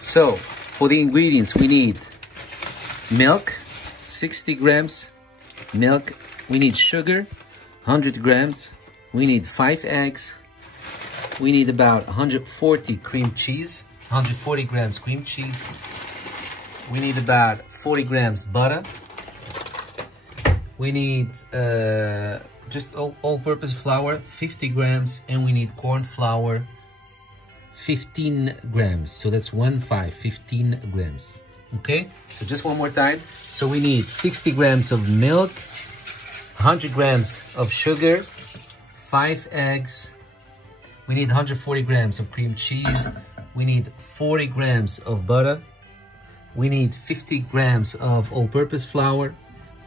So for the ingredients, we need milk, 60 grams, milk. We need sugar, 100 grams. We need 5 eggs. We need about 140 cream cheese, 140 grams cream cheese. We need about 40 grams butter. We need just all-purpose flour, 50 grams, and we need corn flour, 15 grams. So that's 15 grams. Okay, so just one more time. So we need 60 grams of milk, 100 grams of sugar, 5 eggs. We need 140 grams of cream cheese. We need 40 grams of butter. We need 50 grams of all-purpose flour.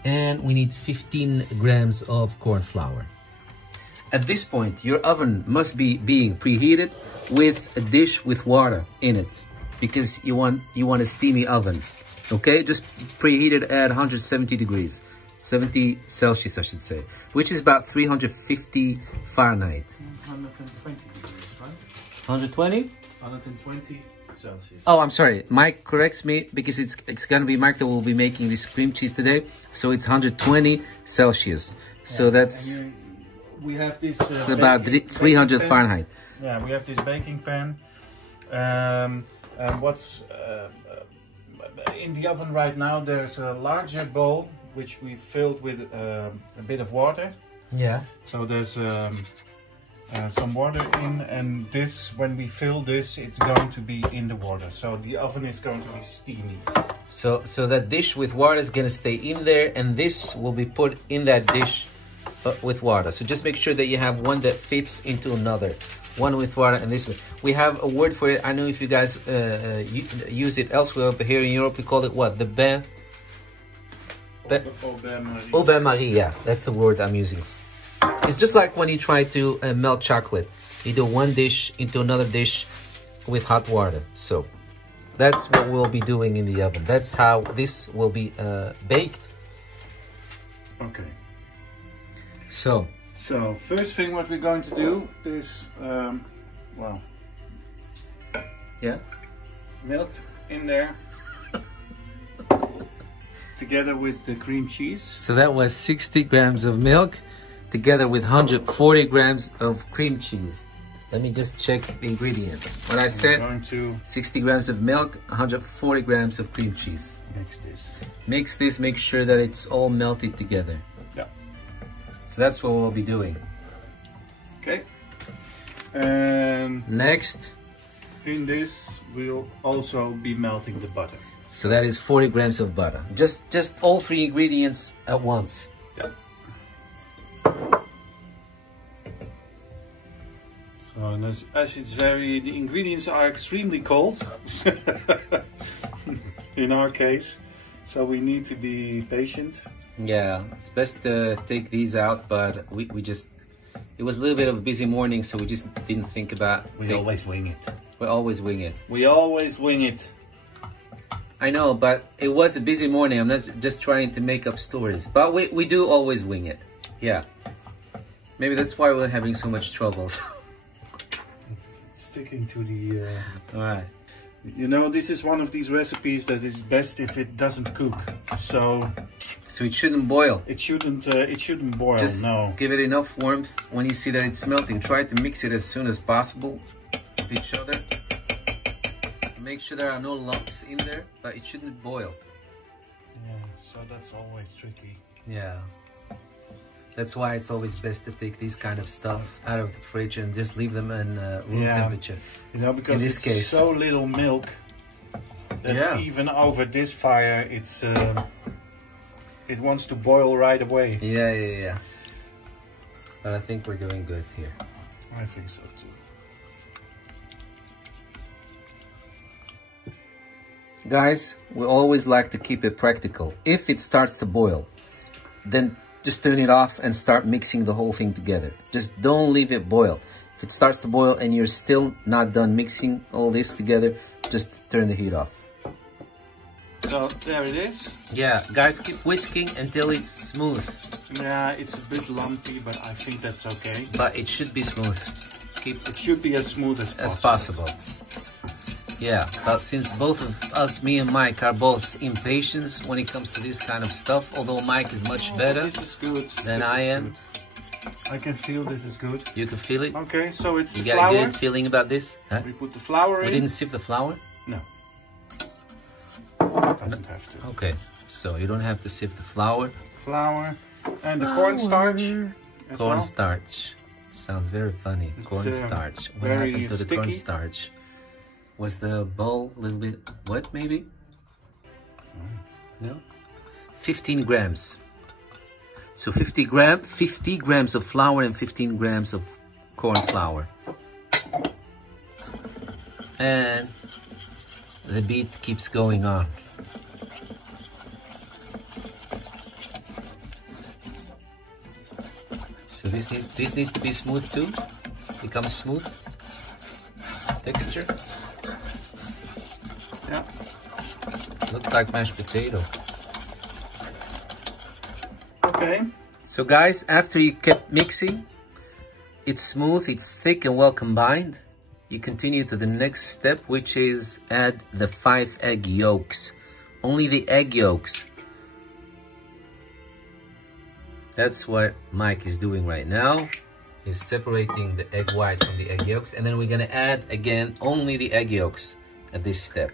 And we need 15 grams of corn flour. At this point, your oven must be being preheated with a dish with water in it, because you want a steamy oven. Okay, just preheat it at 170 degrees, 70 Celsius, I should say, which is about 350 Fahrenheit. 120 degrees, right? 120? 120 Celsius. Oh, I'm sorry. Mike corrects me, because it's gonna be Mike that will be making this cream cheese today. So it's 120 Celsius. So that's we have this about 300 Fahrenheit. Yeah, we have this baking pan. And what's in the oven right now, there's a larger bowl which we filled with a bit of water. Yeah. So there's some water in, and this, when we fill this, it's going to be in the water. So the oven is going to be steamy. So that dish with water is going to stay in there, and this will be put in that dish with water. So just make sure that you have one that fits into another. One with water and this one. We have a word for it. I know if you guys use it elsewhere, but here in Europe we call it what? The bain? Au bain Marie, yeah. That's the word I'm using. It's just like when you try to melt chocolate. You do one dish into another dish with hot water. So that's what we'll be doing in the oven. That's how this will be baked. Okay. So first thing what we're going to do is, well, yeah, milk in there together with the cream cheese. So that was 60 grams of milk together with 140 grams of cream cheese. Let me just check the ingredients. What I said, 60 grams of milk, 140 grams of cream cheese. Mix this, make sure that it's all melted together. Yeah. So that's what we'll be doing. Okay. And next, in this, we'll also be melting the butter. So that is 40 grams of butter. Just all 3 ingredients at once. Yeah. So, and as it's the ingredients are extremely cold, in our case, so we need to be patient. Yeah, it's best to take these out, but we just, it was a little bit of a busy morning, so we just didn't think about. We always wing it. We always wing it. We always wing it. I know, but it was a busy morning. I'm not just trying to make up stories, but we do always wing it. Yeah. Maybe that's why we're having so much troubles. It's sticking to the... All right. You know, this is one of these recipes that is best if it doesn't cook. So it shouldn't boil. It shouldn't boil. Just no. Give it enough warmth when you see that it's melting. Try to mix it as soon as possible with each other. Make sure there are no lumps in there, but it shouldn't boil. Yeah, so that's always tricky. Yeah. That's why it's always best to take these kind of stuff out of the fridge and just leave them in room temperature. You know, because in this case, so little milk that even over this fire, it's it wants to boil right away. Yeah. But I think we're doing good here. I think so too. Guys, we always like to keep it practical. If it starts to boil, then just turn it off and start mixing the whole thing together. Just don't leave it boil. If it starts to boil and you're still not done mixing all this together, just turn the heat off. So there it is. Yeah, guys, keep whisking until it's smooth. Yeah, it's a bit lumpy, but I think that's okay. But it should be smooth. It should be as smooth as possible. Yeah, but since both of us, me and Mike, are both impatient when it comes to this kind of stuff, although Mike is much better than I am. I can feel this is good. You can feel it? Okay, so it's you the got flour. a good feeling about this? Huh? We put the flour in. We didn't sieve the flour? No. Doesn't have to. Okay, so you don't have to sieve the flour. Flour and the cornstarch. Cornstarch. Sounds very funny. Cornstarch. What happened to the cornstarch? Was the bowl a little bit wet, maybe? No? 15 grams. So 50 grams of flour and 15 grams of corn flour. And the beat keeps going on. So this needs to be smooth too. Become smooth. Texture. Yeah. Looks like mashed potato. Okay. So guys, after you kept mixing, it's smooth, it's thick and well combined. You continue to the next step, which is add the 5 egg yolks. Only the egg yolks. That's what Mike is doing right now. He's separating the egg white from the egg yolks. And then we're gonna add again only the egg yolks at this step.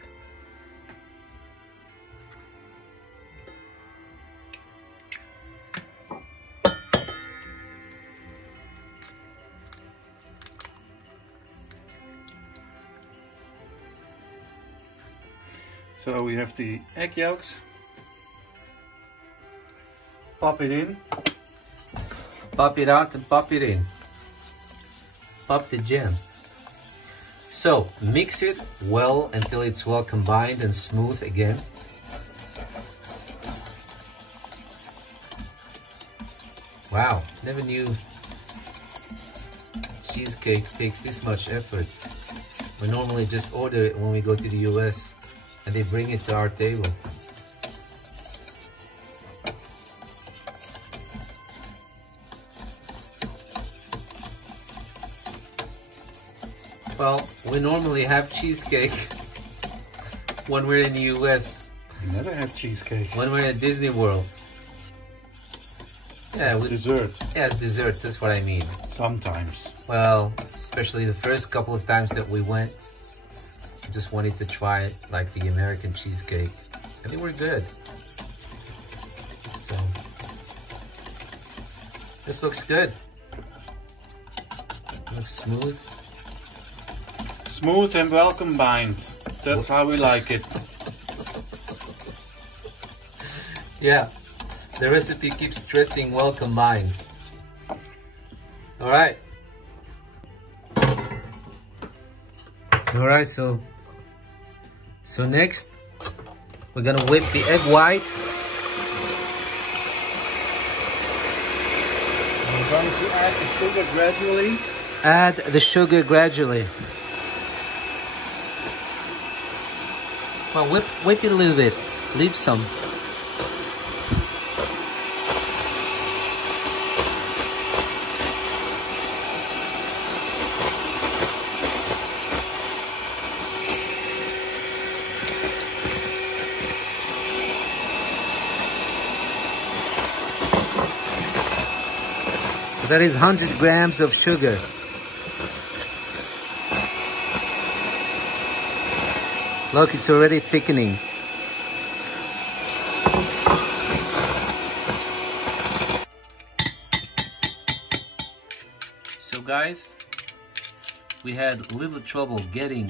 So we have the egg yolks. Pop it in. Pop it out and pop it in. Pop the jam. So mix it well until it's well combined and smooth again. Wow, never knew cheesecake takes this much effort. We normally just order it when we go to the US and they bring it to our table. Well, we normally have cheesecake when we're in the US. We never have cheesecake. When we're at Disney World. Yeah, it's dessert. Yeah, it's desserts, that's what I mean. Sometimes. Well, especially the first couple of times that we went, I just wanted to try it, like the American cheesecake. And they were good. So, this looks good. Looks smooth. Smooth and well combined. That's how we like it. Yeah, the recipe keeps stressing well combined. Alright. Alright, so next we're gonna whip the egg white. We're going to add the sugar gradually. Add the sugar gradually. Well, whip it a little bit. Leave some. So that is 100 grams of sugar. Look, it's already thickening. So guys, we had little trouble getting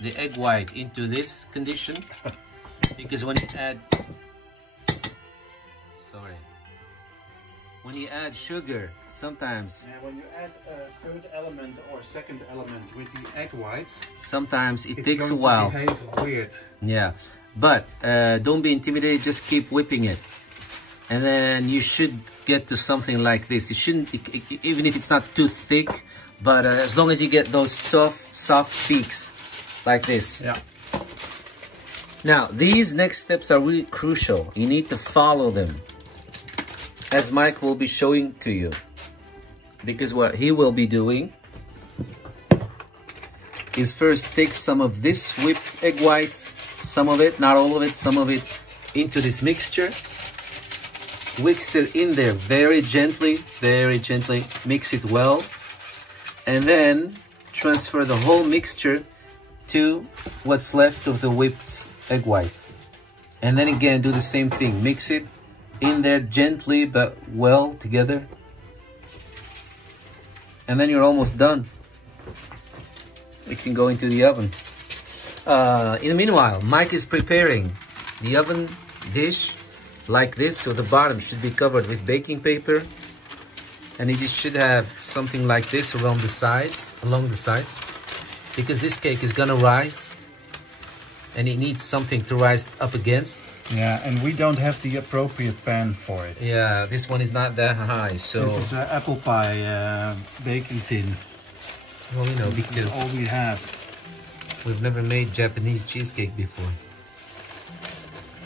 the egg white into this condition because when you add, when you add sugar, sometimes when you add a third element or second element with the egg whites, sometimes it takes a while. It's going to behave weird. Yeah, but don't be intimidated. Just keep whipping it, and then you should get to something like this. It shouldn't, even if it's not too thick, but as long as you get those soft peaks like this. Yeah. Now these next steps are really crucial. You need to follow them, as Mike will be showing to you, because what he will be doing is first take some of this whipped egg white, some of it, not all of it, some of it, into this mixture. Whisk it in there very gently, mix it well, and then transfer the whole mixture to what's left of the whipped egg white. And then again, do the same thing, mix it in there gently but well together. And then you're almost done. It can go into the oven. In the meanwhile, Mike is preparing the oven dish like this, so the bottom should be covered with baking paper, and it should have something like this around the sides, along the sides, because this cake is gonna rise, and it needs something to rise up against. Yeah, and we don't have the appropriate pan for it. Yeah, this one is not that high, so this is an apple pie baking tin. Well, you know, because this is all we have. We've never made Japanese cheesecake before.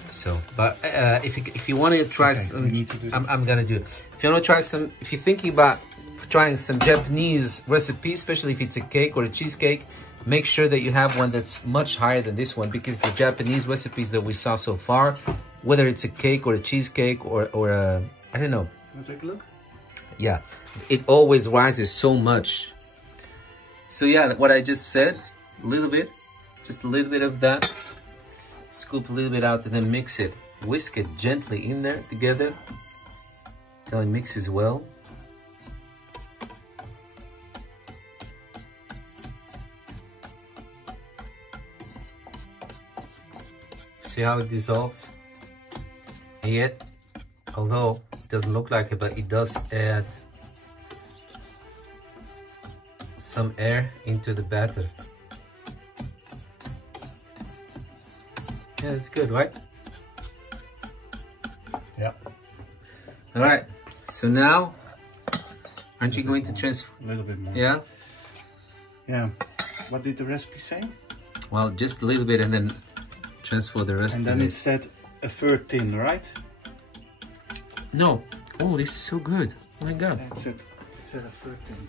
So, but if you want to try some, I'm gonna do it. If you want to try some, if you're thinking about trying some Japanese recipe, especially if it's a cake or a cheesecake, make sure that you have one that's much higher than this one, because the Japanese recipes that we saw so far, whether it's a cake or a cheesecake or a, I don't know. Wanna take a look? Yeah, it always rises so much. So yeah, what I just said, a little bit, just a little bit of that. Scoop a little bit out and then mix it. Whisk it gently in there together till it mixes well. See how it dissolves? And yet, although it doesn't look like it, but it does add some air into the batter. Yeah, it's good, right? Yeah. All right. So now, aren't you going to transfer? A little bit more. Yeah? Yeah. What did the recipe say? Well, just a little bit and then transfer the rest of it. And then it said a third tin, right? No. Oh, this is so good. Oh my God. It said a third tin.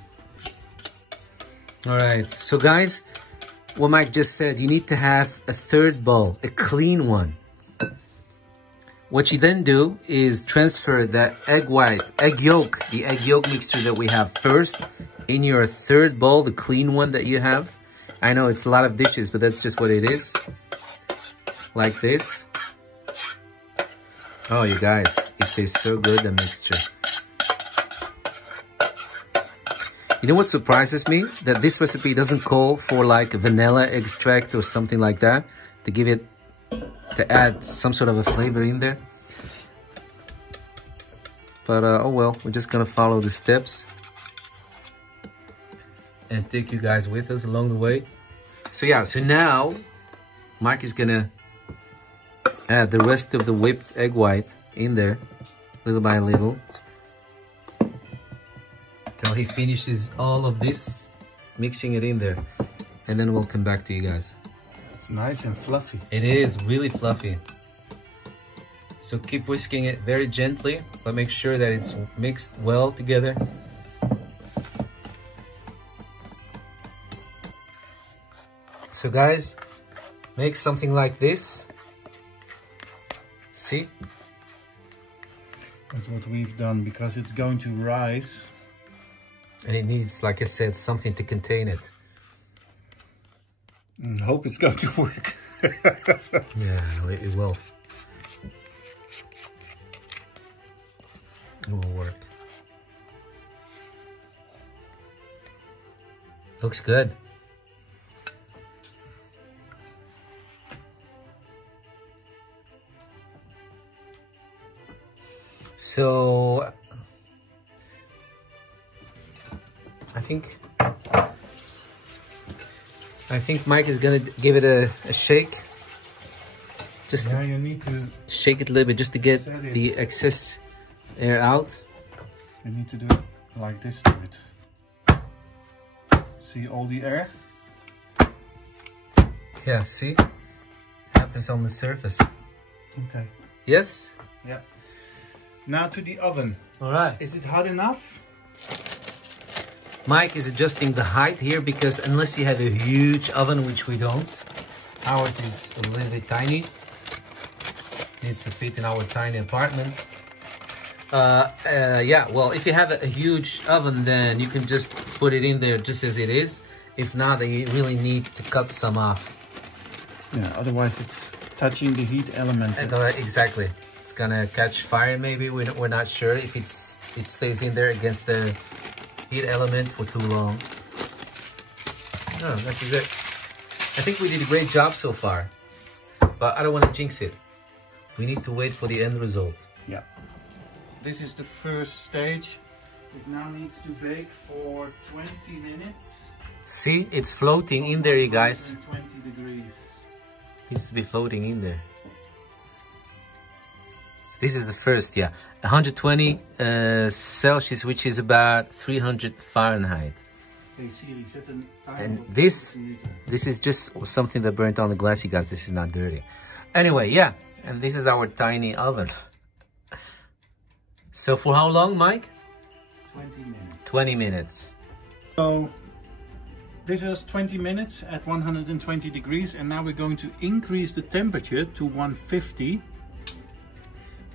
All right. So guys, what Mike just said, you need to have a third bowl, a clean one. What you then do is transfer the egg yolk, the egg yolk mixture that we have first in your third bowl, the clean one that you have. I know it's a lot of dishes, but that's just what it is. Like this. Oh, you guys, it tastes so good, the mixture. You know what surprises me? That this recipe doesn't call for like vanilla extract or something like that to give it, to add some sort of a flavor in there. But oh well, we're just gonna follow the steps and take you guys with us along the way. So yeah, so now Mark is gonna add the rest of the whipped egg white in there, little by little, till he finishes all of this, mixing it in there, and then we'll come back to you guys. It's nice and fluffy. It is really fluffy. So keep whisking it very gently, but make sure that it's mixed well together. So guys, make something like this. See? That's what we've done, because it's going to rise. And it needs, like I said, something to contain it. And hope it's going to work. Yeah, it will. It will work. Looks good. So I think Mike is gonna give it a shake. Just now you need to shake it a little bit just to get the excess air out. You need to do it like this to it. See all the air? Yeah, see? Happens on the surface. Okay. Yes? Yeah. Now to the oven. All right. Is it hot enough? Mike is adjusting the height here because unless you have a huge oven, which we don't, ours is a little bit tiny. Needs to fit in our tiny apartment. Yeah, well, if you have a huge oven, then you can just put it in there just as it is. If not, then you really need to cut some off. Yeah, otherwise it's touching the heat element. Exactly. It's gonna catch fire maybe. We're not sure if it stays in there against the heat element for too long. No, that's it. I think we did a great job so far. But I don't want to jinx it. We need to wait for the end result. Yeah. This is the first stage. It now needs to bake for 20 minutes. See, it's floating in there, you guys. 120 degrees. Needs to be floating in there. This is the first, yeah. 120 Celsius, which is about 300 Fahrenheit. Hey Siri, set a time. And this is just something that burnt on the glass, you guys. This is not dirty. Anyway, yeah. And this is our tiny oven. So for how long, Mike? 20 minutes. 20 minutes. So this is 20 minutes at 120 degrees, and now we're going to increase the temperature to 150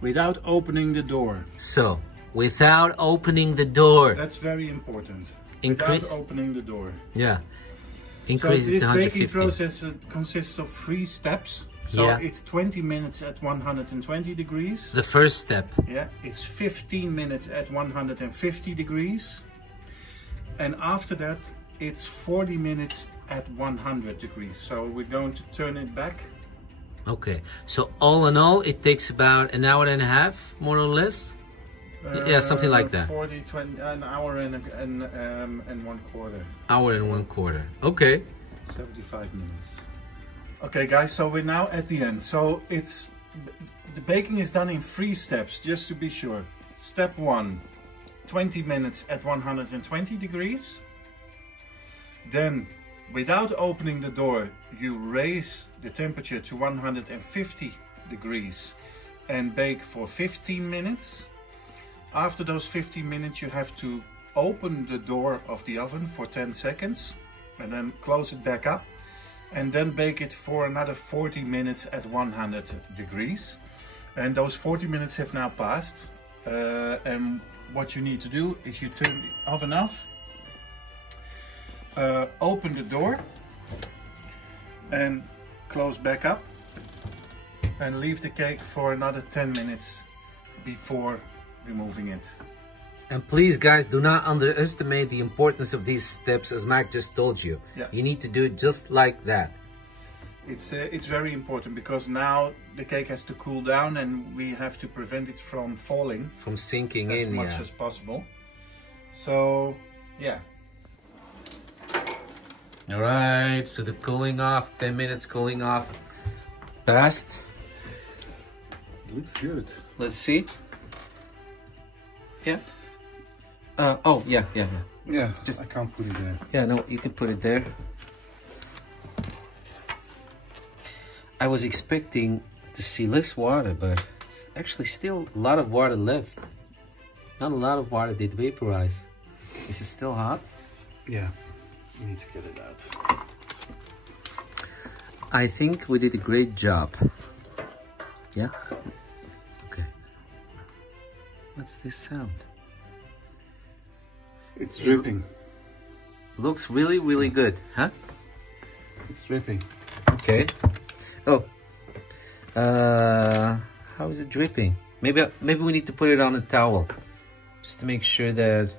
without opening the door. So without opening the door. That's very important. Increase. Without opening the door. Yeah. Increase it to 150. So this baking process consists of 3 steps. So yeah. It's 20 minutes at 120 degrees. The first step. Yeah, it's 15 minutes at 150 degrees. And after that, it's 40 minutes at 100 degrees. So we're going to turn it back. Okay, so all in all, it takes about an hour and a half, more or less? Yeah, something like that. 40, 20, an hour and 1/4. Hour and 1/4. Okay. 75 minutes. Okay guys, so we're now at the end. So the baking is done in 3 steps, just to be sure. Step 1, 20 minutes at 120 degrees. Then, without opening the door, you raise the temperature to 150 degrees and bake for 15 minutes. After those 15 minutes, you have to open the door of the oven for 10 seconds and then close it back up. And then bake it for another 40 minutes at 100 degrees. And those 40 minutes have now passed. And what you need to do is you turn the oven off, open the door and close back up and leave the cake for another 10 minutes before removing it. And please, guys, do not underestimate the importance of these steps, as Mike just told you. Yeah. You need to do it just like that. It's very important because now the cake has to cool down and we have to prevent it from falling. From sinking in, as much as possible. So, yeah. All right, so the cooling off, 10 minutes cooling off passed. Looks good. Let's see. Yeah. Oh, yeah. Yeah, just I can't put it there. Yeah, no, you can put it there. I was expecting to see less water, but it's actually still a lot of water left. Not a lot of water did vaporize. Is it still hot? Yeah, we need to get it out. I think we did a great job. Yeah? Okay. What's this sound? It's dripping. Looks really, really good, huh? It's dripping. Okay. Oh. How is it dripping? Maybe we need to put it on a towel, just to make sure that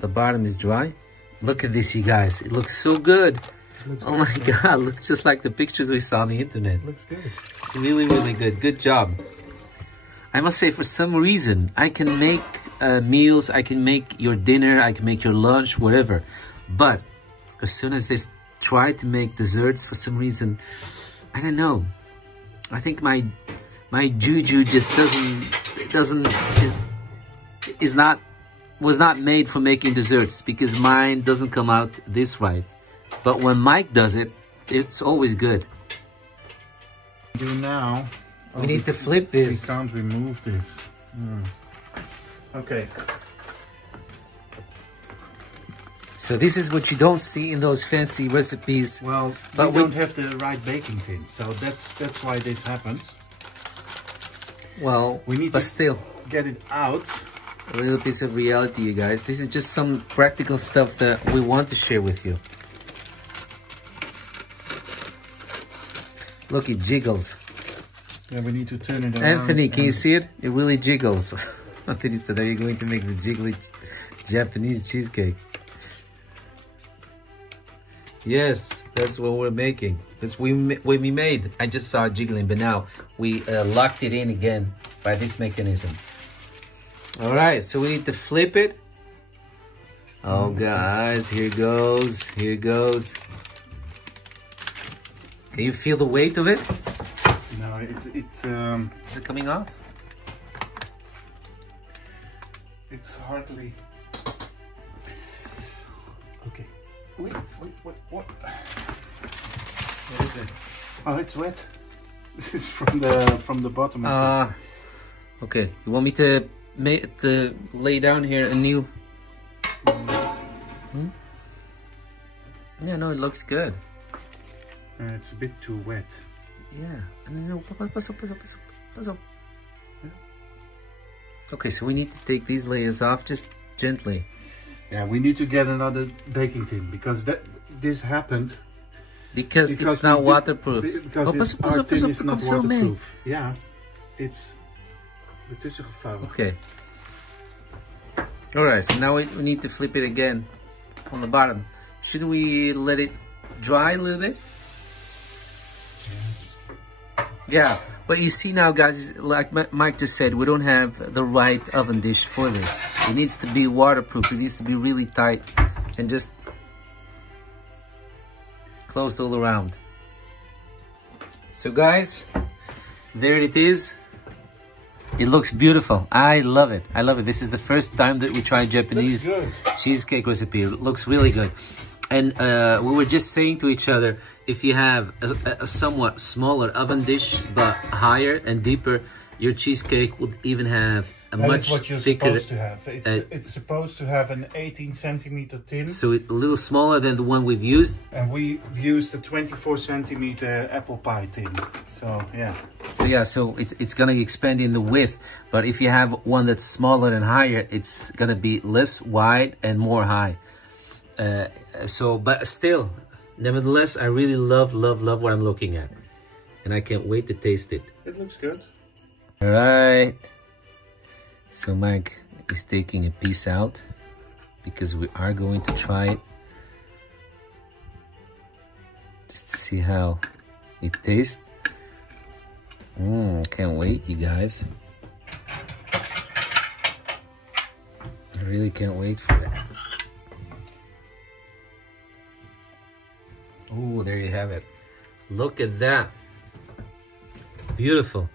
the bottom is dry. Look at this, you guys. It looks so good. Oh my God, looks just like the pictures we saw on the internet. Looks good. It's really, really good. Good job. I must say, for some reason, I can make meals, I can make your dinner, I can make your lunch, whatever. But as soon as they try to make desserts, for some reason, I don't know. I think my juju just was not made for making desserts, because mine doesn't come out this right. But when Mike does it, it's always good. Do now. We need to flip this. We can't remove this. Okay. So this is what you don't see in those fancy recipes. Well, but we don't have the right baking tin, so that's why this happens. Well, we need but to still get it out. A little piece of reality, you guys. This is just some practical stuff that we want to share with you. Look, it jiggles. Yeah, we need to turn it around. Anthony, can you see it? It really jiggles. Anthony said, are you going to make the jiggly Japanese cheesecake? Yes, that's what we're making. That's what we made. I just saw it jiggling, but now we locked it in again by this mechanism. All right, so we need to flip it. Oh, guys, here goes. Here goes. Can you feel the weight of it? No, Is it coming off? It's hardly. Okay. Wait, what? What is it? Oh, it's wet. This is from the bottom. Okay. You want me to lay down here a new? Yeah, no, it looks good. It's a bit too wet. Yeah. Okay, so we need to take these layers off just gently. Yeah, we need to get another baking tin because this happened. Because it's not waterproof. Because our tin is not waterproof. Yeah, it's tussengevallen. Okay. Alright, so now we need to flip it again on the bottom. Should we let it dry a little bit? Yeah, but you see now, guys, like Mike just said, we don't have the right oven dish for this. It needs to be waterproof. It needs to be really tight and just closed all around. So, guys, there it is. It looks beautiful. I love it. I love it. This is the first time that we tried Japanese cheesecake recipe. It looks really good. And we were just saying to each other, if you have a somewhat smaller oven dish, but higher and deeper, your cheesecake would even have a much what you're thicker... supposed to have. It's supposed to have an 18 centimeter tin. So it's a little smaller than the one we've used. And we've used a 24 centimeter apple pie tin. So, yeah. So, yeah, so it's going to expand in the width. But if you have one that's smaller and higher, it's going to be less wide and more high. But still, nevertheless, I really love what I'm looking at. And I can't wait to taste it. It looks good. All right. So Mike is taking a piece out because we are going to try it. Just to see how it tastes. Can't wait, you guys. I really can't wait for it. Oh, there you have it. Look at that. Beautiful.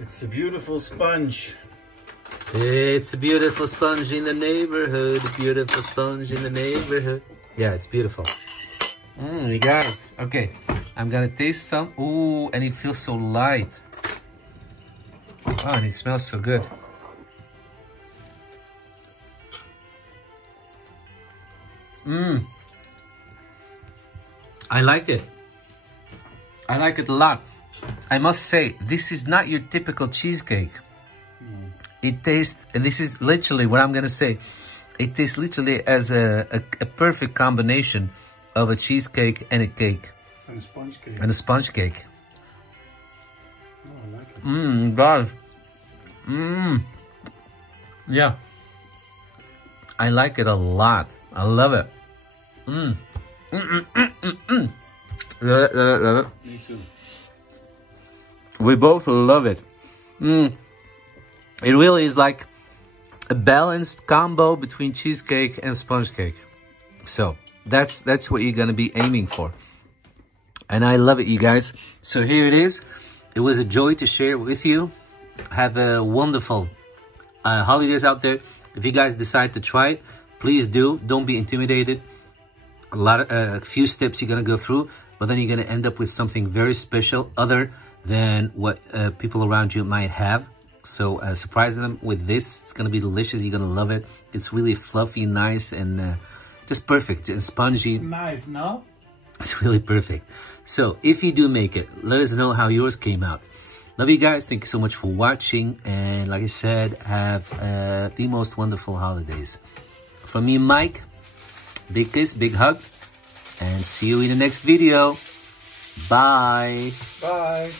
It's a beautiful sponge. It's a beautiful sponge in the neighborhood. Beautiful sponge in the neighborhood. Yeah, it's beautiful. You guys. Okay, I'm gonna taste some. Ooh, and it feels so light. Oh, and it smells so good. I like it. I like it a lot. I must say, this is not your typical cheesecake. It tastes, and this is literally what I'm going to say, it tastes literally as a perfect combination of a cheesecake and a cake. And a sponge cake. And a sponge cake. Oh, I like it. God. Yeah. I like it a lot. I love it. Love it, love it, love it. Me too. We both love it. It really is like a balanced combo between cheesecake and sponge cake. So that's what you're gonna be aiming for. And I love it, you guys. So here it is. It was a joy to share with you. Have a wonderful holidays out there. If you guys decide to try it, please do. Don't be intimidated. A few steps you're gonna go through, but then you're gonna end up with something very special, other than what people around you might have. So surprise them with this. It's gonna be delicious. You're gonna love it. It's really fluffy, nice, and just perfect and spongy. Nice, no? It's really perfect. So if you do make it, let us know how yours came out. Love you guys. Thank you so much for watching. And like I said, have the most wonderful holidays. From me and Mike, big kiss, big hug, and see you in the next video. Bye. Bye.